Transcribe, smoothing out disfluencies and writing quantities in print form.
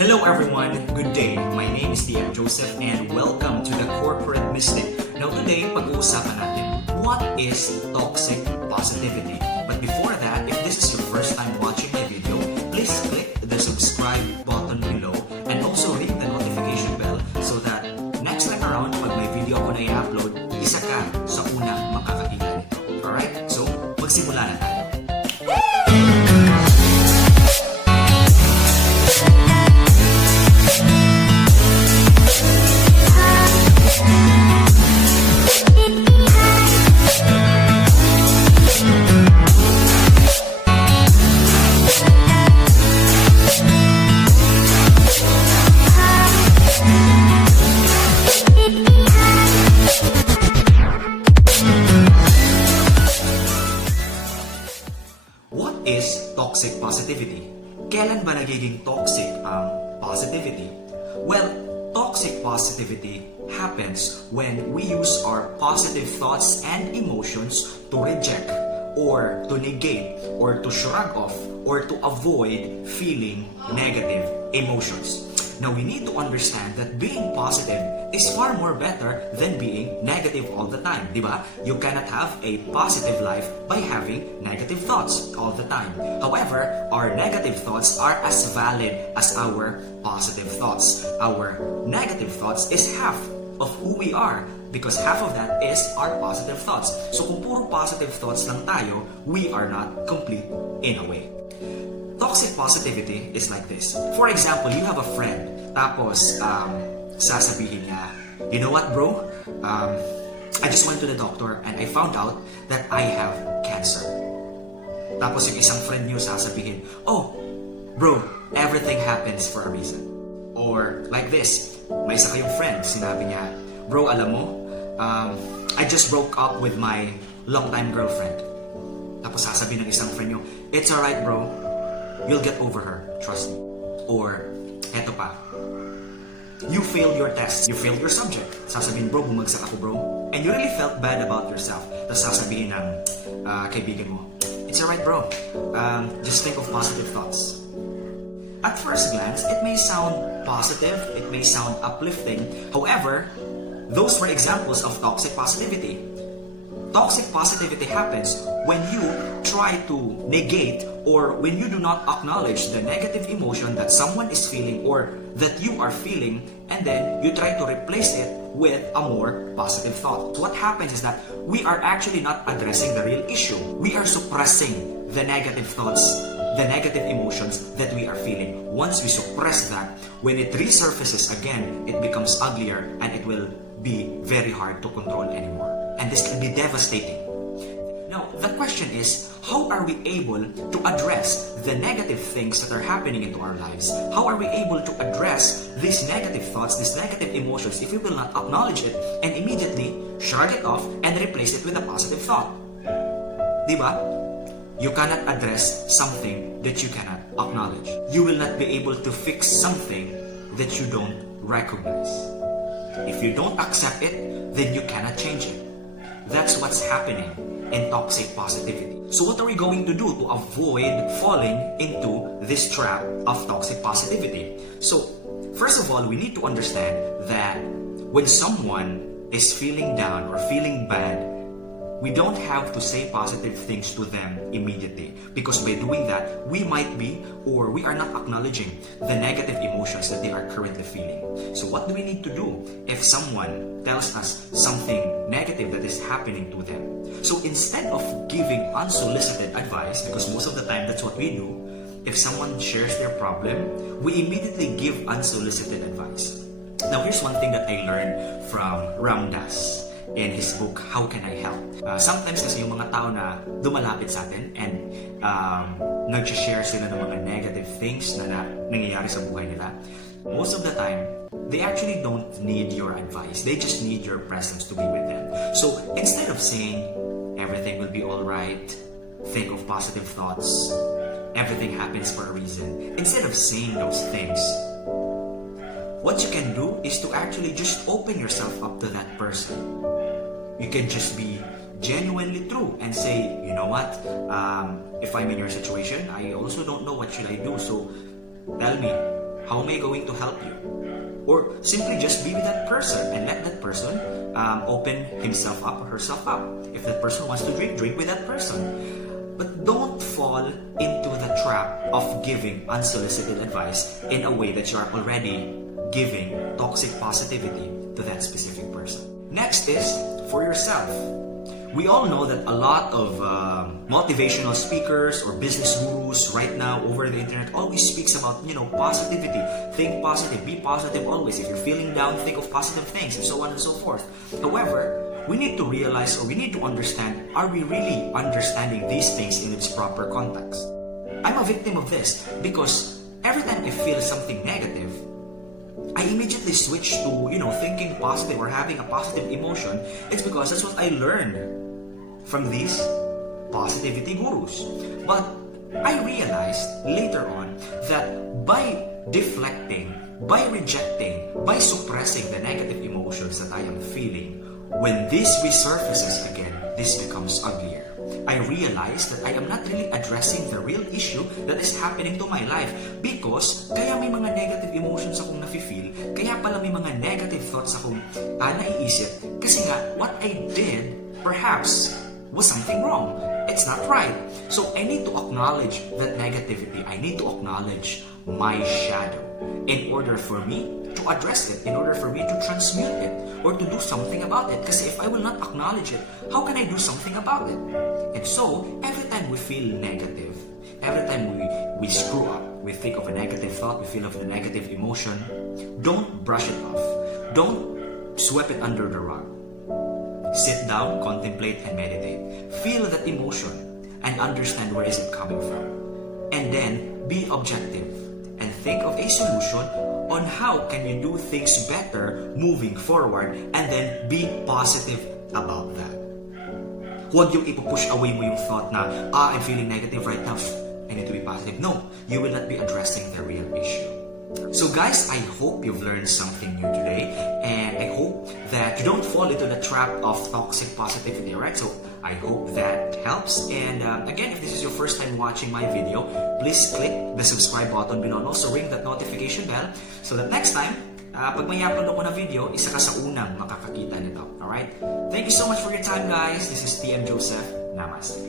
Hello everyone, good day. My name is DM Joseph and welcome to the Corporate Mystic. Now today, pag-uusapan natin, what is toxic positivity? But before that, if this is your first time watching my video, please click the subscribe button below and also ring the notification bell so that next time around, pag may video ako na i-upload, isa ka sa una makakakita nito. Alright? So, magsimula na tayo. What is toxic positivity? Kailan ba nagiging toxic ang positivity? Well, toxic positivity happens when we use our positive thoughts and emotions to reject or to negate or to shrug off or to avoid feeling negative emotions. Now, we need to understand that being positive is far more better than being negative all the time, di ba? You cannot have a positive life by having negative thoughts all the time. However, our negative thoughts are as valid as our positive thoughts. Our negative thoughts is half of who we are because half of that is our positive thoughts. So kung puro positive thoughts lang tayo, we are not complete in a way. Toxic positivity is like this. For example, you have a friend, tapos sasabihin niya, you know what bro? I just went to the doctor and I found out that I have cancer. Tapos yung isang friend niyo sasabihin, oh, bro, everything happens for a reason. Or like this, may isa kayong friend, sinabi niya, bro, alam mo, I just broke up with my long-time girlfriend. Tapos sasabihin ng isang friend niyo, it's alright bro, you'll get over her, trust me. Or, eto pa, you failed your test, you failed your subject. Sasabihin, bro, bumagsak ako bro. And you really felt bad about yourself. Tapos sasabihin ng kaibigan mo, it's alright bro, just think of positive thoughts. At first glance, it may sound positive, it may sound uplifting. However, those were examples of toxic positivity. Toxic positivity happens when you try to negate or when you do not acknowledge the negative emotion that someone is feeling or that you are feeling, and then you try to replace it with a more positive thought. So what happens is that we are actually not addressing the real issue. We are suppressing the negative thoughts, the negative emotions that we are feeling. Once we suppress that, when it resurfaces again, it becomes uglier and it will be very hard to control anymore. And this can be devastating. Now, the question is, how are we able to address the negative things that are happening into our lives? How are we able to address these negative thoughts, these negative emotions, if we will not acknowledge it and immediately shrug it off and replace it with a positive thought? Diba? You cannot address something that you cannot acknowledge. You will not be able to fix something that you don't recognize. If you don't accept it, then you cannot change it. That's what's happening in toxic positivity. So what are we going to do to avoid falling into this trap of toxic positivity? So, first of all, we need to understand that when someone is feeling down or feeling bad, we don't have to say positive things to them immediately, because by doing that, we might be or we are not acknowledging the negative emotions that they are currently feeling. So what do we need to do if someone tells us something negative that is happening to them? So instead of giving unsolicited advice, because most of the time that's what we do, if someone shares their problem, we immediately give unsolicited advice. Now here's one thing that I learned from Ram Dass in his book, How Can I Help? Sometimes kasi yung mga tao na dumalapit sa atin and nag-share sila ng mga negative things na nangyayari sa buhay nila, most of the time, they actually don't need your advice. They just need your presence to be with them. So instead of saying, everything will be alright, think of positive thoughts, everything happens for a reason, instead of saying those things, what you can do is to actually just open yourself up to that person. You can just be genuinely true and say, you know what, if I'm in your situation, I also don't know what should I do. So tell me, How am I going to help you? Or simply just be with that person and let that person open himself up or herself up. If that person wants to drink, drink with that person. But don't fall into the trap of giving unsolicited advice in a way that you are already giving toxic positivity to that specific person. Next is for yourself. We all know that a lot of motivational speakers or business gurus right now over the internet always speaks about, positivity. Think positive, be positive always. If you're feeling down, think of positive things, and so on and so forth. However, we need to realize, or we need to understand, are we really understanding these things in its proper context? I'm a victim of this because every time I feel something negative, I immediately switch to, thinking positive or having a positive emotion. It's because that's what I learned from these positivity gurus. But I realized later on that by deflecting, by rejecting, by suppressing the negative emotions that I am feeling, when this resurfaces again, this becomes uglier. I realized that I am not really addressing the real issue that is happening to my life because kaya may mga negative emotions akong nafe-feel, kaya pala may mga negative thoughts akong naiisip kasi nga what I did perhaps was something wrong. It's not right. So I need to acknowledge that negativity. I need to acknowledge my shadow in order for me to address it, in order for me to transmute it or to do something about it. Because if I will not acknowledge it, how can I do something about it? And so, every time we feel negative, every time we screw up, we think of a negative thought, we feel of a negative emotion, don't brush it off. Don't sweep it under the rug. Sit down, contemplate, and meditate. Feel that emotion and understand where is it coming from. And then, be objective and think of a solution on how can you do things better moving forward and then be positive about that. Huwag yung ipupush away mo yung thought na, I'm feeling negative right now, I need to be positive. No, you will not be addressing the real issue. So guys, I hope you've learned something new today and I hope that you don't fall into the trap of toxic positivity, right? So I hope that helps. And again, if this is your first time watching my video, please click the subscribe button below and also ring that notification bell so that next time, pag may upload ako na video, isa ka sa unang makakakita nito. Alright? Thank you so much for your time guys. This is TM Joseph. Namaste.